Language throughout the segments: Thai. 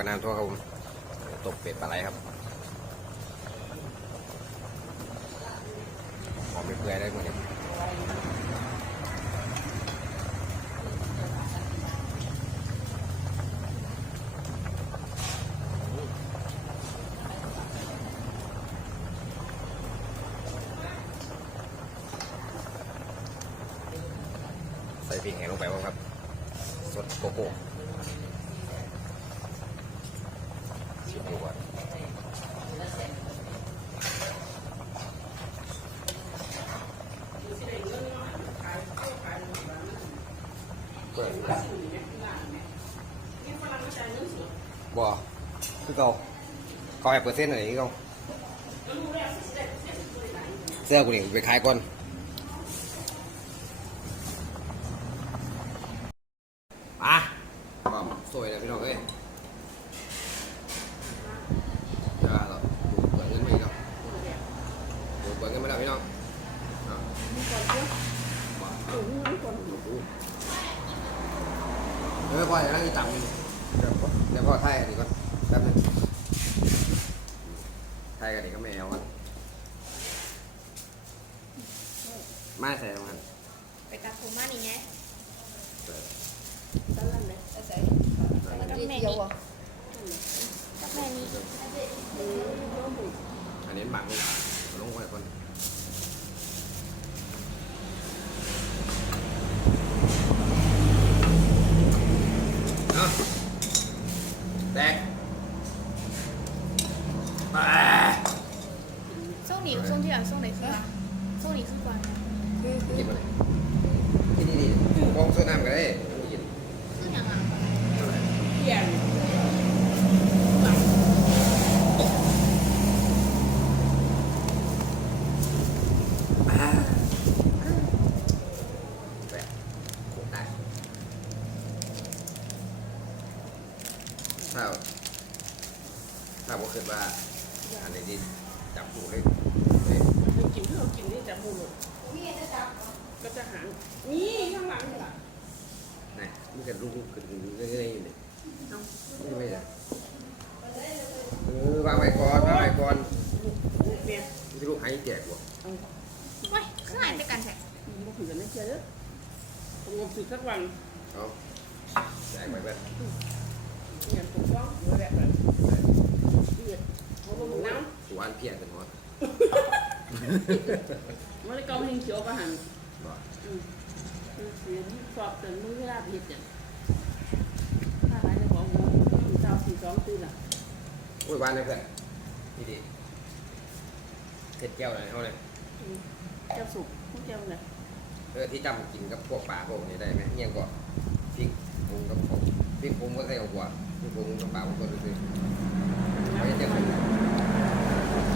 กับน้ำท่วครับผมตบเป็ดปลาไหลครับหอมเปื่อยได้หมดเลยใส่พริกแห้งลงไปบ้างครับ สดโกโก้ชิมดูก่อนเปิดบ่คือเก่า เขาให้เปอร์เซ็นต์หน่อยคือเก่าเสื้อกูนี่ไปขายก่อนอะบอมสวยเลยพี่น้องเอ้ยเดี๋ยวเราดูเปิดเงินมาอีกแล้วดูเปิดเงินมาแล้วพี่น้องอะเออพ่อจะนั่งอีต่ำอยู่เดี๋ยวพ่อเดี๋ยวพ่อไทยกันดีก่อนแป๊บนึงไทยกันดีก็ไม่เอาอะมาใส่ตรงนั้น ไปตัดผมมานี่ไง เปิด ตัดแล้วไหมตัดใส่แล้วก็แม่นี่กับแม่นี่ อันนี้บังลงไปคน เอาแจกไว้เพื่อนเงินผมฟ้องเยอะแบบเลยเดือดเขาบอกน้สุวรรณเพียรเป็นหมดำมันเลยเกาหิงเขียวกระหันบ่อืมคือเสียงสอบจนมือเวลาผิดเนี่ยถ้าหลายจะบอกว่าเจ้าสี่สองตื่นอะโอ้ยวานเลยเพื่อนนี่ดิเผ็ดแก้วอะไรเอาเลยเจ้าสุกพวกเจ้าเนี่ยเออที่จำกินกับพวกปลาพวกนี้ได้ไหมเงี้ยก็พ ริกปรุงกับของพริกปรุงก็ใส่กับหัวพริกปรุงกับปลาบางคนดูสิไม่ใช่เต็มเลย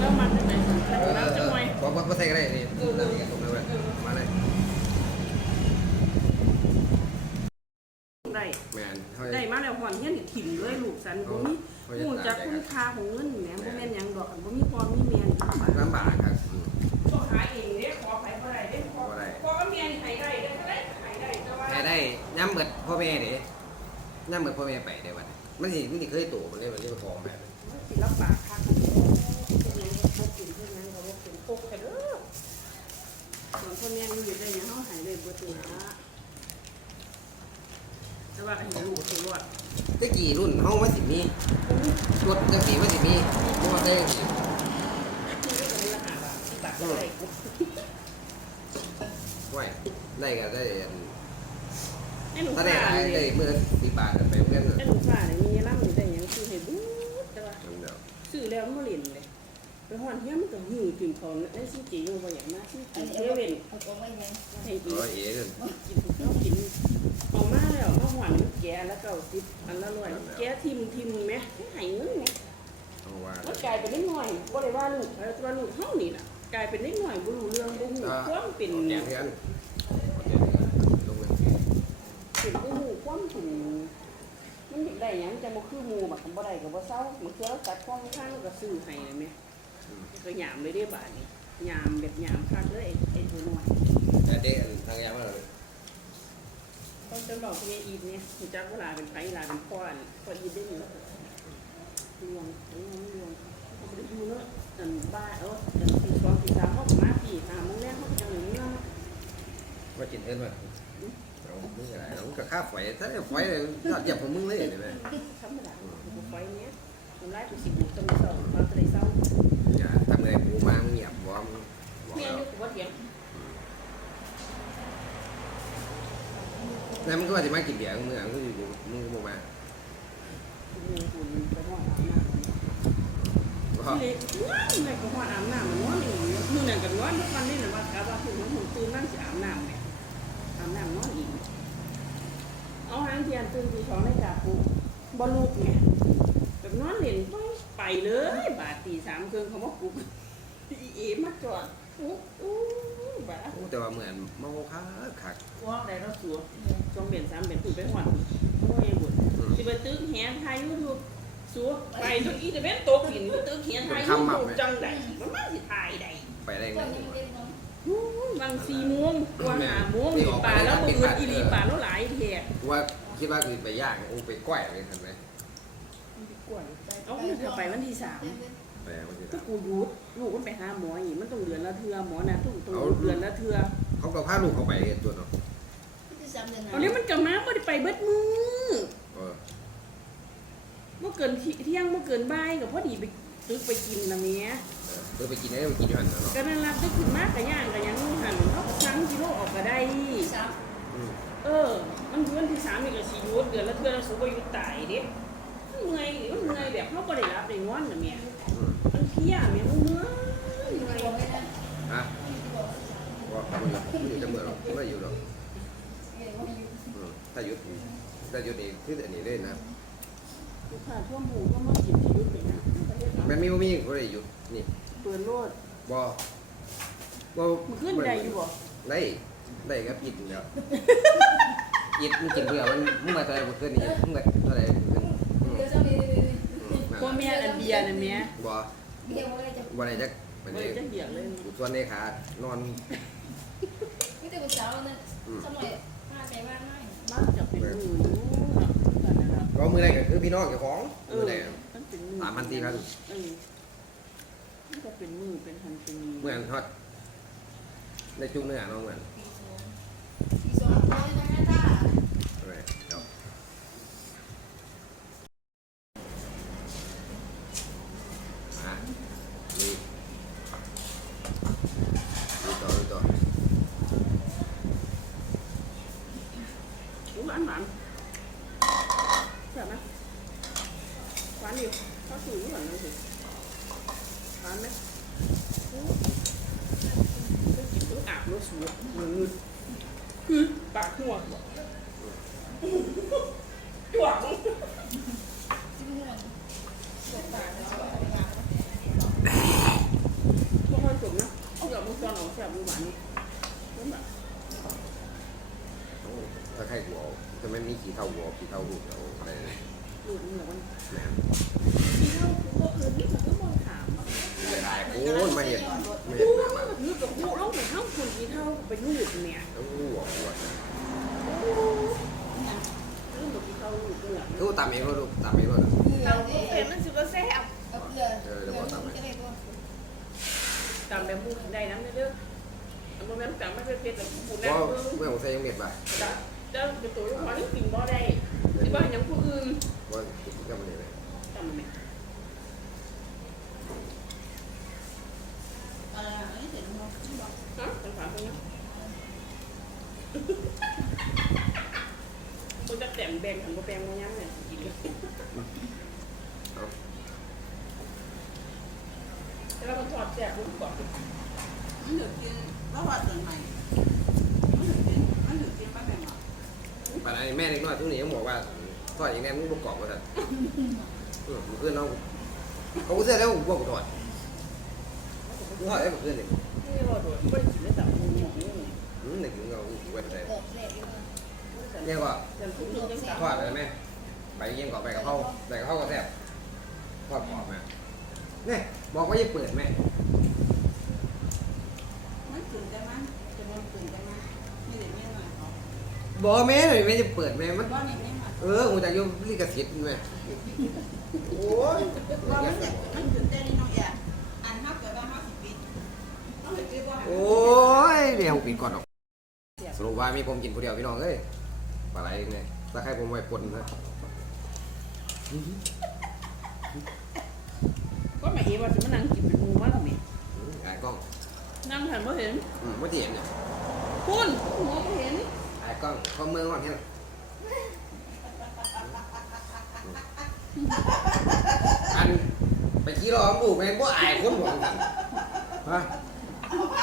แล้วมันจะไหนเอแล้วอน้ำจะหน่อยบอกว่าใส่ก็ได้นี่น้ำนี่กันตรงนั้นเลยมาเลย ได้ แมนเขา ได้มาแล้วหอนเฮียนนี่ถิ่มเลยลูกสันบ่มีหูจักคุณค่าของเงินแหมบ่แม่นหยังดอกบ่มีพ่อมีแม่นี่ลำบาก ลำบากครับอืม ต้องหาเองเด้ขอไผบ่ได้เด้ขอ บ่ได้ ขอกับแม่นี่ให้ได้เด้อได้ให้ได้แต่ว่า แค่ได้ย้ำเบิดพ่อแม่เด้ย้ำเบิดพ่อแม่ไปได้วันมันสิมันสิเคยตัวมันเลยมันนี่มันทองแบบ สิลำบากคักเป็นหยังบ่กินเพิ่นนั้นก็บ่กินพกกันเด้อ ส่วนพ่อแม่อยู่ได้หยังเฮาให้ได้บ่ตัวแต่ว่าให้ลูกตลอดตะกี้รุ่นเฮามันสิมีรถจังสีมันสิมีบ่ว่าได้จังซี่ที่ก็เป็นราคาบาทที่บาทก็ได้ไว้ได้ก็ได้อันไอ้หนูถ้าฟ้าได้หลายนี่ได้มื้อละ10บาทไปเพื่อนไอ้หนูฟ้านี่มีร่ำนี่ได้ยังคือให้บู๊ดแต่ว่านั่นเด้อซื้อแล้วมันบ่เล่นเลย ไปหอนเฮี้ยมันก็หือถึงเขาไอ้สิจีอยู่บ่อย่างนั้นสิจีเซเว่นเอาตัไว้ยังให้กินร้อยเอเขากินเอามาแล้วมาหอนแก่แล้วก็ติดอันละร้อยแก่ทิมทิมไหมหายเงินไหมมันกลายเป็นนิดหน่อยบ่ได้ว่าลูกแล้ว่าลูกเท่านี่น่ะกลายเป็นนิดหน่อยบ่รู้เรื่องบ่หูความเป็นเป็นบ่หูความถูมันได้หยังจะบ่คือหมู่บักบ่ได้ก็บ่เซามันอเทื่อตัดความข้างก็ซื้อให้ได้แม่ ก็ยามเลยเด้บาดนี้ยามแบบยามคักเลยไอ้ไอ้ตัวน้อยแต่เด็กอันทางยามว่าต้องจะบอกพี่อีดเนี่ยรู้จักเวลาเป็นไผเวลาเป็นพ่ออันพ่ออีดได้นี่เรื่องเรื่องเรื่องเขาไม่ได้อยู่เนอะอันบ้านเอออันสี่สองสี่สามเขาก็มาพี่หาโมงแรกเขาก็จะหนีเนาะว่าจินเอิ้นว่าเอามึงอะไรเอามึงก็ฆ่าไฟถ้าได้ไฟเลยยอดเยี่ยมของมึงเลยเห็นไหมธรรมดาผมไฟเนี้ยมันไล่ไปสิบหนึ่งจนสองมาจะได้เศร้า เมียแล้วยุกว่าเถียงนั่นมึงก็ว่าจะมากินเบียร์มึงอะมึงอยู่มึงก็บอกมาคุณมีคุณไปห้องอาบน้ำเพราะเลยว้าวในกระห้องอาบน้ำมันนอนอยู่มือนั่นกันนอนทุกวันนี่นะว่ากะว่าคุณมันตื่นนั่งสิอาบน้ำเนี่ยอาบน้ำนอนอีกเอาหางเทียนตื่นตีสองในกาปุ๊บบอลูกเนี่ยแบบนอนเล่นไปไปเลยบาทตีสามเกินเขาบอกปุ๊บอีเอมาจอด ปุ๊บอู้บาทแต่ว่าเหมือนเมาคักคักว่าอะไรเราสัวจงเบียนสามเบียนถูกไปหวัดโอ้ยบุญสิไปตึกแหนไทยยูทูบสัวไปจนอีจะเป็นตกหินตึกแหนไทยยูทูบจังใดมันมาสิไทยใดไปได้ไงบางสี่โมงกว่าหาโมงมีป่าแล้วมืออีรีป่าแล้วหลายเทียว่าคิดว่าคือไปย่างโอ้ไปก้อยไปทันไหมกวนเอาเธอไปวันที่สามไปมันคือถ้ากูหยุดลูกมันไปหาหมออีกมันต้องเดือนละเทือหมอนะต้องต้องเดือนละเทือเขาก็พาลูกเขาไปตัวเนาะเอาเนี้ยมันกลับมาไม่ได้ไปเบิดมือเออเมื่อเกินเที่ยงเมื่อเกินบ่ายกับพอดีไปตึกไปกินนะเมียเออไปกินได้ไปกินที่หันเนาะก็นั่นรับได้ขึ้นมากกับย่างกับยังหันเขาก็สั่งกิโลออกก็ได้อืมเออ มันเดือนที่สามนี่ก็สี่ยุดเดือนละเดือนละสูบอายุตายเด็มันเมื่อยมัน เขาก็ได้รับได้งอนนะเมียมันเพลียเมียมันเมื่อยเมื่อยอะว่าทำมันอยู่จะเมื่อหรอกไม่อยู่หรอกถ้าหยุดถ้าหยุดนี่คืออันนี้เลยนนะลูกค้าทั่วหมู่ก็มากินที่ยุดเลยนะมันมีว่ามีก็ได้หยุดนี่เปิดโลดบ่บ่มันขึ้นได้อยู่บ่ได้ได้ครับอิดแล้วอิดมันกินเพื่อมันมึงมาเท่าไหร่บ่ขึ้นนี่มึงมาเท่าไหร่บ่ขึ้น อืมนั่นพ่อล่ะแม่อันเบียร์นะเมียบ่บ่ได้จักมันมันนี้จะเบียร์เลยกูชวนในขานอนมากจะเป็นมืออยู่เนาะตอนนั้นเนาะก็มือใดก็คือพี่น้องเจ้าของเอมืออใดมันเป็นมือสามพันสี่พันเออมันก็เป็นมือเป็นหันเป็นเหมือนฮอดในจุกเนื้อน้องเหมือนอะไรเดี๋ยวอะนี่ดูต่อดูต่อ หวานหวานใช่ไหมหวานอยู่ข้าวสูงหวานเลยสิหวานไหม ถ้าใครหัวจะไม่มีขี้เท่าหัวขี้เท่าหูเดี๋ยวอะไรนะดูดเหมือนมันแหม่ที่เท่าพวกคืนนี่มันก็มองถามอะไม่ได้โอ้ยมาเห็นไม่โอ้เห็นหน้ามันยกับพวกเราไปเข้าคนที่เท่าไปรูดเนี่ยต้องหัวหัวเรื่องกับที่เท่ารูดเหมือนดูตามเองก็ดูตามเองก็ดูเราเป็นมันสุดก็แซ่บตามแบบมูได้น้ำเด้อเอามาแม่ตามไม่เป็นเพชรแบบผู้เพนั่งราะเออเมื่อผมใส่ยังเม็ดไปจ้ะ เจ้าจะตัวพอนี่กินบ่ได้ที่บ้านยังผู้อื่นว่ากินก็มันเลยจำไหมฮะเป็นฝาคนนี้มันจะแต่งแบ่งถึงก็แบ่งมายังเนี่ยกินแล้วมันทอดแซ่บรู้ก่อนมันหยุดกินแล้วว่าส่วนใหม่มันหยุดกินมันหยุดกินป้าแม่หมอ ไอ้แม่เล็กน้อยทุกนี้ยังบอกว่าทอดอย่างนี้มึงประกอบมาแต่อืมเพื่อนน้องเขาก็เสื้อแล้วผมบอกกูทอดกูทอดได้เพื่อนหนึ่งนี่ว่าโดดไม่กินได้แต่หมูหมูอืมหนึ่งถึงเราเว้ใจเนี่ยยก็แต่ทุกทียังทอดเลยแม่ใบเยี่ยงก่อใบกะเพราใบกะเพราก็แซ่บทอดกรอบมาเนี่ยบอกว่าอย่าเปิดแม่มันตื่นได้มั้ยจะมันตื่นได้มั้ยนี่เด็กไม่หน่อยเขา บอกแม่หน่อยแม่จะเปิดแม่มันว่านี่ไม่มาเออกูจะอยุ่ลิขสิทธิ์ไหมโอ้ยว่ามันจะมันถึงได้นี่น้องแย่อันเท่าเกิดว่าห้าสิบปีต้องไปซื้อว่าโอ้ยเดี๋ยวปิดก่อนหรอกสรุปว่ามีผมกินคนเดียวพี่น้องเอ้ยปลาไหลเนี่ยตะไคร้ผมไว้ปนนะก็หมายเอว่าจะมานั่งกินเป็นหมูมาแล้วแม่อืมอายกล้องนั่งหันบ่เห็นอืมไม่เห็นเนี่ย คุณหัวบ่เห็นอายกล้องข้อมือก่อนแค่นั้นอันไปขี้ร้องดูแม่งว่าอายคนหวังกันฮะ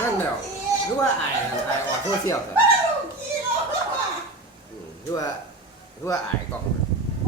นั่นเดียวหรือว่าอายนะอายออกโซเชียลสิอืมหรือว่าหรือว่าอายกล้อง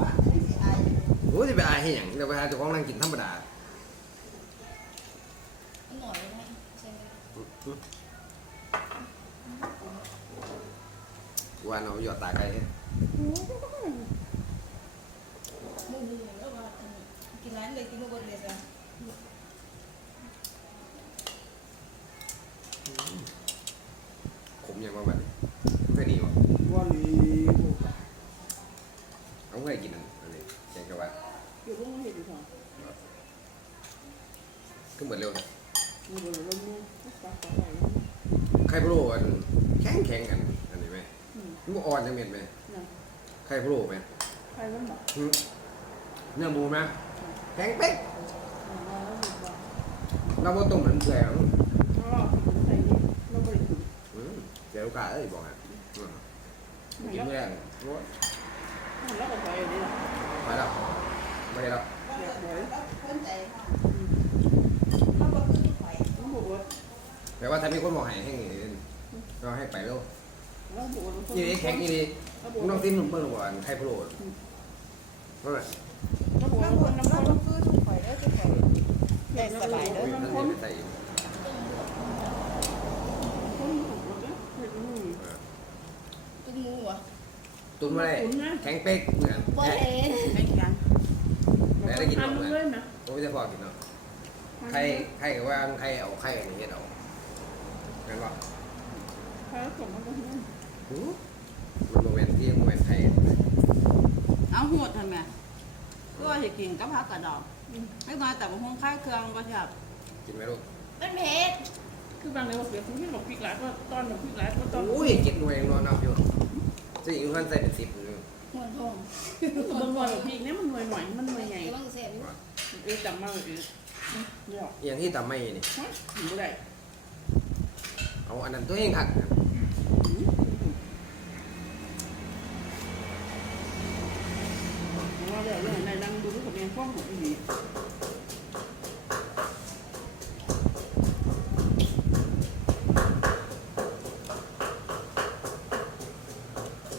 ว่าไม่สิอายโอ้จะไปอายให้หยังเดี๋ยวไปหาเจ้าของนั่งกินธรรมดาหน่อยนะใช่ไหม ว่าเราหยอดตาไกลให้มึงแล้วว่ากินร้านเลยกินบนเลยจ้ะผมยังมาแบบนี้ไม่เคยดีวะ ว่าลี เอาเคยกินอันอันนี้แกงกะว่า อยู่บ่เห็นอยู่ค่ะ ขึ้นเหมือนเร็ว มือบ่ลงมือตักตักไว้ ไข่พะโล้อันแข็งแข็งกันอันนี้ไหม อื มมันอ่อนจังเม็ดไหมนั่นไข่พะโล้ไหมใครมันบอกอืมเนื้อหมูไหมแข็งเป๊กอ๋อแล้วมันบอกเราบ่ต้มเหมือนเปื่อยหรอกอ๋อใส่นี่เราบ่ได้กินอืมเดี๋ยวลูกค้าเอ้ยบอกฮะอืมมันกินแล้วไม่ได้โอ้ยมันแล้วก็ใส่อันนี้ล่ะไปแล้วไม่ได้แล้วว่าเกิดแล้วคนใจว่าเขาบอกคือไข่มันบอกว่าแต่ว่าถ้ามีคนบอกให้ให้เราให้ไปแล้วแล้วบ อีนี่แข็งนี่นี่แล้วบอมึงต้องติ้มหนุ่มเบิ่งก่อนไข่พะโล้นั่นแหละแล้วบอกน้ำว่าคนน้ำน้ำคนนคือทุกข่อยแล้วทุกข่อยแต่สบายเด้อน้ำคนน้ำคนถูกแล้วเห็นอืมตุ้มงูอะตุ้มไม่ได้ตุ๋นนะแข็งเป๊กเหมือนบ่เห็นเป็นกันแต่ได้กินหรอกนะเลยนะผมไม่ได้พอกินเนาะไข่ไข่กับว่าไข่เอาไข่อันนี้ยเอางั้นว่าใครส่งมาตรงนี้ มันโมเมนต์ที่โมเมนต์ไข่เอาหัวทำไมก็จะกินกับผักกระดองเล็กน้อยแต่บางคนคล้ายเครื่องก็ชอบกินไหมลูกมันเผ็ดคือบางในว่าเสียคุณที่หลบพริกหลายก็ตอนหลบพริกหลายก็ตอนอุ้ยกินหน่วยนอนนับอยู่จะอีกพันใส่เป็นสิบเลยหัวทองบางหน่อยพริกเนี่ยมันหน่วยหน่อยมันหน่วยใหญ่ไอ้บ้างเสียบอยู่เออจำมาเลยเดี๋ยวอย่างที่ตำไม่นี่ฮะถึงบ่ได้เอาอันนั้นตัวเองหัก ว่าเดี๋ยวเรื่องในนั่งดูทุกคนยังฟ้องหม ดีก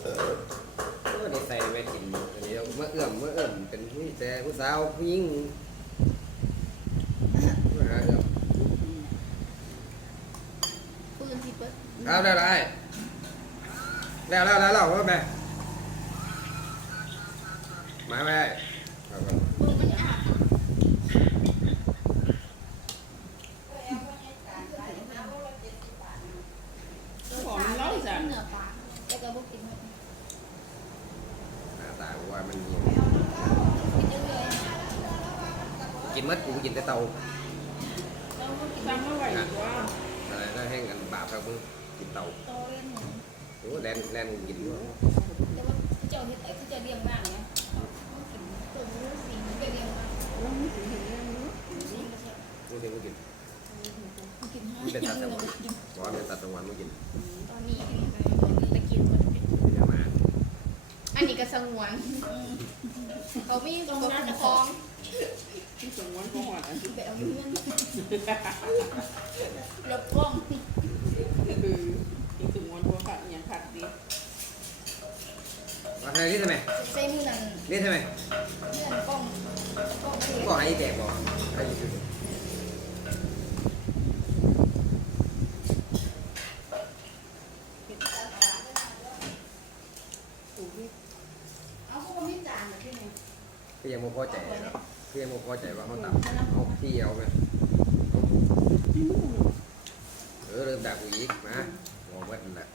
เออนี่ใส่ไว้กินอันนี้เมื่อเอื้อมเมื่อเอื้อมเป็นผู้แต่ผู้สาวผู้หญิงเมื่อหาเอื้อมปืนที่เปิด เอาได้แล้วแล้วแล้วแล้วว่าไงมาไหมเอาก่อน ปืนมันยาก ของเล่าจัน เนื้อปลาแต่ก็บ่กิน หน้าตาว่ามันมี กินเยอะเลย กินมัดกูกินแต่เตาแล้วก็กินตั้งเอาไว้ว่าอะไรก็แห้งกันบาปครับมึงกินเตาโตเล่นโอ้แลนแลนกินด้วยแต่ว่าเจ้าเฮ็ดไอ้ที่เจ้าเลี้ยงบ้างเนี่ยกินตัวนี้สีมันเป็นเลี้ยงบ้างแล้วไม่ถึงเห็นยังนู้สีมันจะมึงกินมึงกินกินห้ามึงเป็นสัตว์แต่ตวันบอกว่าเป็นสัตว์แต่วันมึงกินอนนี้ตะกินมันเป็นเป็นยังไงอันนี้ก็สงวนเขามีตรงนั้นคลอง ที่สงวนก็หอดอันที่ไปเอาเงินรบกล้องคือที่สงวนตัวขัดอย่างขัดดีมาใครนี่ทำไมใส่มือนั่นนี่ทำไมเลื่อนกล้องกล้องเสียก็ให้แตกบอกใครจะซื้อถูกที่เอาพวกมีจานที่ไหน ก็ยังไม่พอใจนะก็ยังไม่พอใจว่าเขาตับเอาที่เอาไปที่นู่นเออเริ่มด่ากูอีกมาบอกว่านั่นแหละ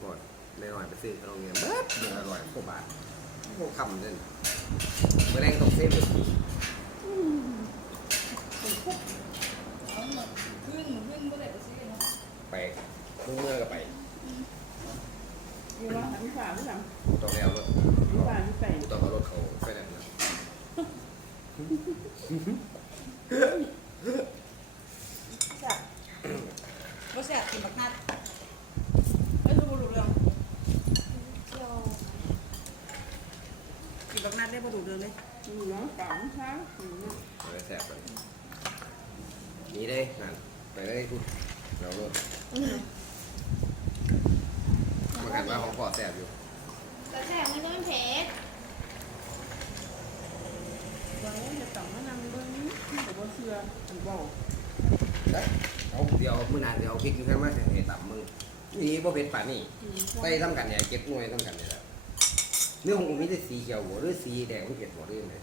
หมดในหน่อยไปซื้อขนมเงี้ยเบิดเนื้ออร่อยพวกบาทพวกคำเด่นเมื่อแรงต้องเซฟเลยเอาหมดขึ้นขึ้นบ่ได้ไปซื้อเนาะไปเมื่อก็ไปอยู่ว่าอันฝ่าผู้หลังต้องแล้วรถ อันฝ่าที่ใส่ต้องเอารถเขาไปนั่นนะแซ่บบ่แซ่บกินบักนัดเอ้ยรู้บ่รู้เรื่องเที่ยวกินบักนัดได้บ่รู้เรื่องเลยอยู่เนาะสามช้างอยู่เนาะเอาไปแสบไปนี่ได้นั่นไปเลยคุณเรารถมากันว่าของพ่อแสบอยู่ แต่แท้ไม่โดนเพชรเราจะต้องมานั่งเบิ่งแต่บ่เชื่ออันเว้าได้เอาเดี๋ยวมื้อนานเดี๋ยวเอาพริกอยู่ข้างมาให้ต่ำมึงนี่บ่เผ็ดป่านนี่อืมใส่ซ้ำกันเนี่ยเก็บหน่วยซ้ำกันเนี่ยแหละเรื่องของกูมีแต่สีเขียวหัวหรือสีแดงมันเผ็ดหัวหรือยังไง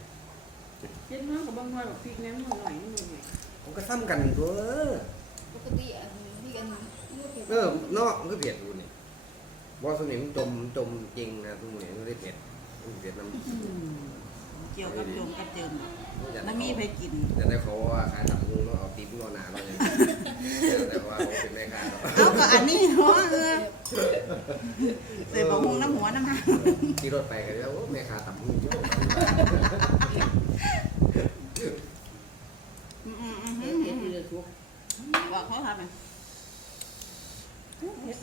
เจ็ดมื้อกับเบิ่งน้อยแบบพริกแหนมหน่อยนิดหน่อยมันก็ซ้ำกันตัวปกติอันที่กันนี่ก็เผ็ดเออเนาะมันก็เผ็ดอยู่ นี่บ่สนิมจมจมจริงนะทุกมื้อนี้มันได้เผ็ดมันเผ็ดน้ำเกี่ยวกับโจมกับเจิมอย่ามันมีไปกินอย่าได้เขาว่าขายตับงูเนาะเอาติ๊บงอหนาเราเนี่ยแต่ว่าเขาเป็นแม่ค้าเนาะเอาก็อันนี้เนาะเออใส่บะฮุงน้ำหัวน้ำหางขี่รถไปกันแล้วโอ้แม่ค้าตับงูเยอะอืมอืมอืมเฮ็อืดมอยู่เลยทุกบอกเขาทำไงเฮ็ด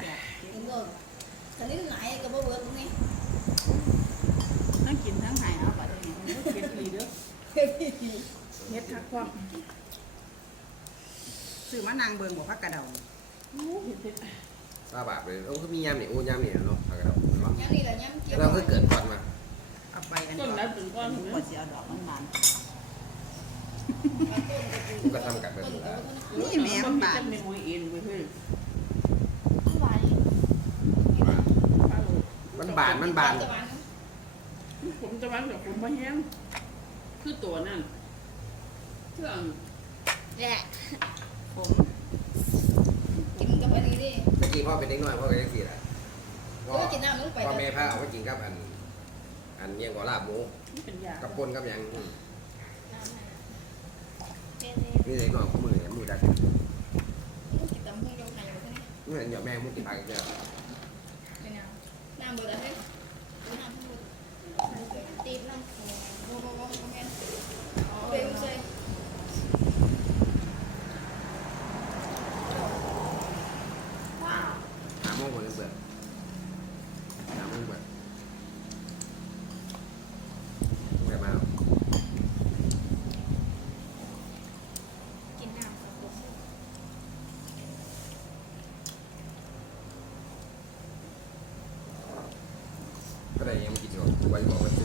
แซ่บเห็นก็คันนี้ไหนก็บ่เวิร์กนี่ทั้งกินทั้งหายเอาไปเลยเฮ็ดดีเด้อเฮ็ดคักพร้อมซื้อมานางเบิงบอกพักกระเดาเฮ็ดเฮ็ดซาบาปเลยโอ้ก็มียามนี่โอ้ยามนี่เนาะพักกันเรายังนี่แหละยังเกี่ยวเราก็เกิดก่อนมาเอาไปอันต้นี้นแล้วถึงก้อนถึงกนะว่าสิเอาดอกมันบานผมก็ทำกันแบบต้นนี้ก็แล้วต้นนี่แหม่มันบาน เป็นมวยเอ็นเว้ยเฮ้ย หวาน ข้าว มัน บานมันบานจะหวาน ผมจะวางแบบผมบ่แห้งคือตัวนั่นเครื่องแหละผมกินกับอันนี้ดิเมื่อกี้พ่อเป็นเด็กน้อยพ่อก็ได้สี่แหละพ่อก็กินน้ำลงไปพ่อแม่พาเอาไปกินกับอัน อันเยี่ยงกว่าลาบหมูนี่เป็นยากับปนกับหยังอืมเป็นนี่เด็กน้อยของมือเนี่ยมือดักกินตำหูยงไข่อยู่ที่นี่เมื่อเดี๋ยวแม่มึงกินผักอีกแล้วเป็นน้ำน้ำเบิดอะไรน้ำพูดตีน้ำโอ้โหโอ้โหแม่เป็นใช่ หาโมงคนเปิดหาโมงเปิดไปมา กินน้ำกับผม ก็ได้ ยัง